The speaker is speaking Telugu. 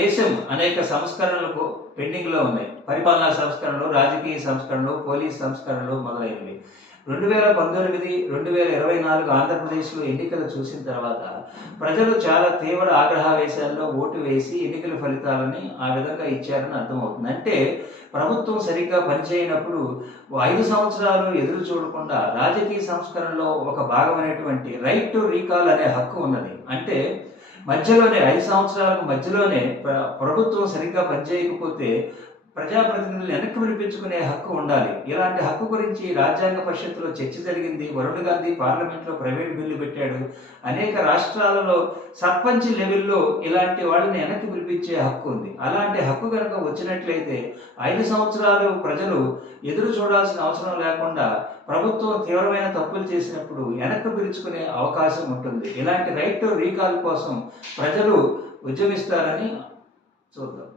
దేశం అనేక సంస్కరణలకు పెండింగ్లో ఉన్నాయి. పరిపాలనా సంస్కరణలు రాజకీయ సంస్కరణలు పోలీస్ సంస్కరణలు మొదలైనవి. రెండు వేల పంతొమ్మిది రెండు వేల ఇరవై నాలుగు ఆంధ్రప్రదేశ్లో ఎన్నికలు చూసిన తర్వాత ప్రజలు చాలా తీవ్ర ఆగ్రహావేశాల్లో ఓటు వేసి ఎన్నికల ఫలితాలని ఆ విధంగా ఇచ్చారని అర్థమవుతుంది. అంటే ప్రభుత్వం సరిగ్గా పనిచేయనప్పుడు ఐదు సంవత్సరాలు ఎదురు చూడకుండా రాజకీయ సంస్కరణలో ఒక భాగమైనటువంటి రైట్ టు రీకాల్ అనే హక్కు ఉన్నది. అంటే మధ్యలోనే ఐదు సంవత్సరాలకు మధ్యలోనే ప్రభుత్వం సరిగ్గా పనిచేయకపోతే ప్రజాప్రతినిధులు వెనక్కి వినిపించుకునే హక్కు ఉండాలి. ఇలాంటి హక్కు గురించి రాజ్యాంగ పరిషత్తులో చర్చ జరిగింది. వరుణ్ గాంధీ పార్లమెంట్లో ప్రైవేట్ బిల్లు పెట్టాడు. అనేక రాష్ట్రాలలో సర్పంచ్ లెవెల్లో ఇలాంటి వాళ్ళని వెనక్కి పిలిపించే హక్కు ఉంది. అలాంటి హక్కు కనుక వచ్చినట్లయితే ఐదు సంవత్సరాలు ప్రజలు ఎదురు చూడాల్సిన అవసరం లేకుండా ప్రభుత్వం తీవ్రమైన తప్పులు చేసినప్పుడు వెనక్కి పిలుచుకునే అవకాశం ఉంటుంది. ఇలాంటి రైట్ టు రీకాల్ కోసం ప్రజలు ఉద్యమిస్తారని చూద్దాం.